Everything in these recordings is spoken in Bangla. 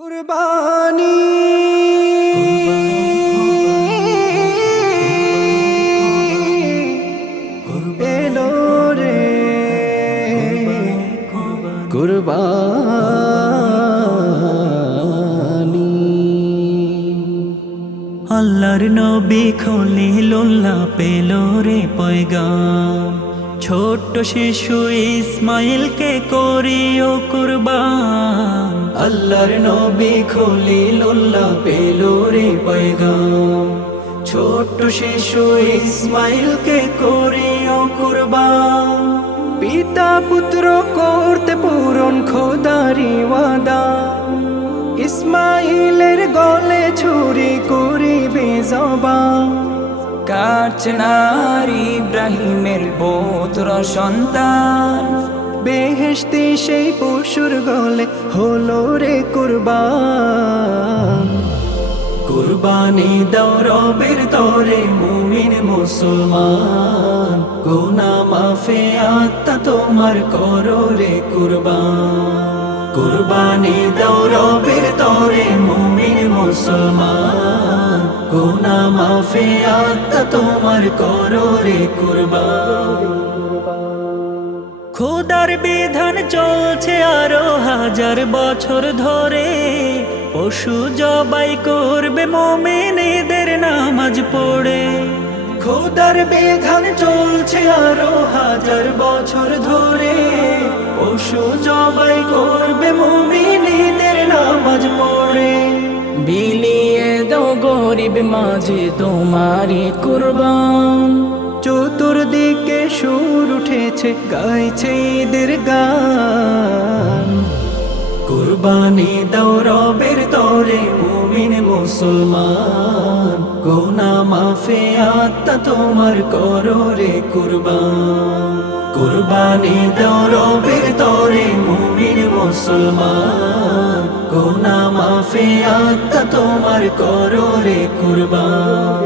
কুরবানি এলো রে কুরবানি। আল্লাহর নবী খলিলুল্লাহ পেল রে পয়গাম, ছোট্ট শিশু ইসমাইলকে করিও কুরবান। আল্লাহর নবী খলিলুল্লাহ পেল রে পয়গাম, ছোট্ট শিশু ইসমাইলকে করিও কুরবান। পিতা পুত্র করতে পূরণ খোদারি ওয়াদা, ইসমাইলের গলে ছুরি করিবে জবান। কাটছে না ইব্রাহিমের পুত্র সন্তান, বেহেশতি সেই পশুর গলে হলো রে কুরবান। কুরবানি দাও রবের তরে মুমিন মুসলমান, গুনাহ মাফে আত্মা তোমার করো রে কুরবান। কুরবানি দাও রবের তরে মুমিন মুসলমান, গুনাহ মাফে আত্মা তোমার করো রে কুরবান। খোদার বিধান চলছে আরো হাজার বছর ধরে, পশু জবাই করবে মুমিনদের নামাজ পড়ে। খোদার বিধান চলছে আরো হাজার বছর ধরে, পশু জবাই করবে মুমিনদের নামাজ পড়ে। বিলিয়ে দাও গরিব মাঝে তোমারই কুরবান, চতুর্দিকে সুর উঠেছে গাইছে ঈদের গান। কুরবানি দাও রবের তরে মুমিন মুসলমান, গুনাহ মাফে আত্মা তোমার করো রে কুরবান। কুরবানি দাও রবের তরে মুমিন মুসলমান, গুনাহ মাফে আত্মা তোমার করো রে কুরবান।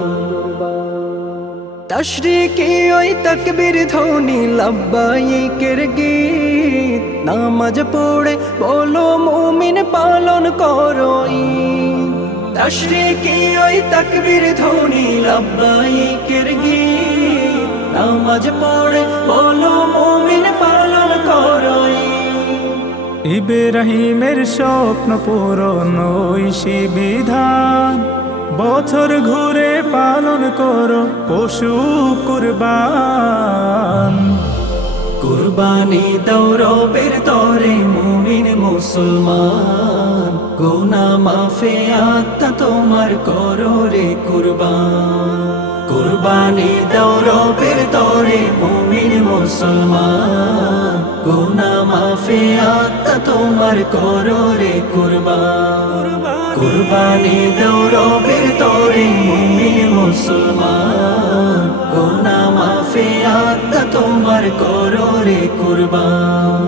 তাশরিকি ওই তাকবীর ধ্বনি লাব্বাইকের গীত, নামাজ পড়ে বলো মুমিন পালন করো ঈদ। তাশরিকি ওই তাকবীর ধ্বনি লাব্বাইকের গীত, নামাজ পড়ে বলো মুমিন পালন করো ঈদ। ইব্রাহিমের স্বপ্ন পূরণ ঐশী বিধান, বছর ঘুরে পালন করো পশু কুরবান। কুরবানি দাও রবের তরে মুমিন মুসলমান, গুনাহ মাফে আত্মা তোমার করো রে কুরবান। কুরবানি দাও রবের তরে মুমিন মুসলমান, গুনাহ মাফে আত্মা তোমার করো রে কুরবান। কুরবানি দাও রবের তরে মুমিন মুসলমান, গুনাহ মাফে আত্মা তোমার করো রে কুরবান।